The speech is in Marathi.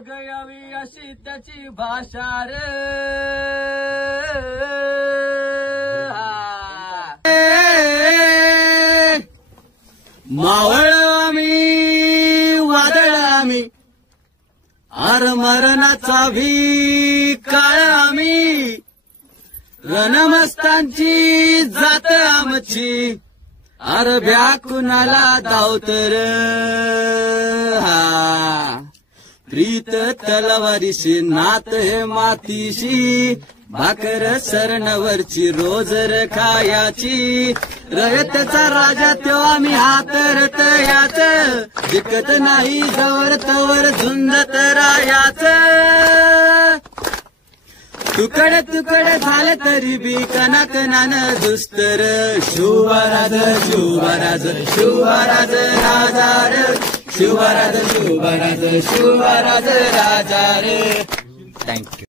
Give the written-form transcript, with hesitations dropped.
गयावी अशी त्याची भाषा रे. मावळ आम्ही वादळ आम्ही आर मरणाचा भी काळ आम्ही रणमस्तांची जात आमची आर व्याकुणाला धावतर. हा प्रीत तलवारीशी नात हे मातीशी भाकर सरणवरची रोजर खायाची रयतचा राजा तो आम्ही हातरत याच जिकत नाही जवर तवर झुंजत रायाच. तुकडे तुकडे झाले तरी बी कणाकणानं दुस्तर. शिवराज शिवराज शिवराज राजा रे. शिवराज शिवराज शिवराज राजा रे. थँक्यू.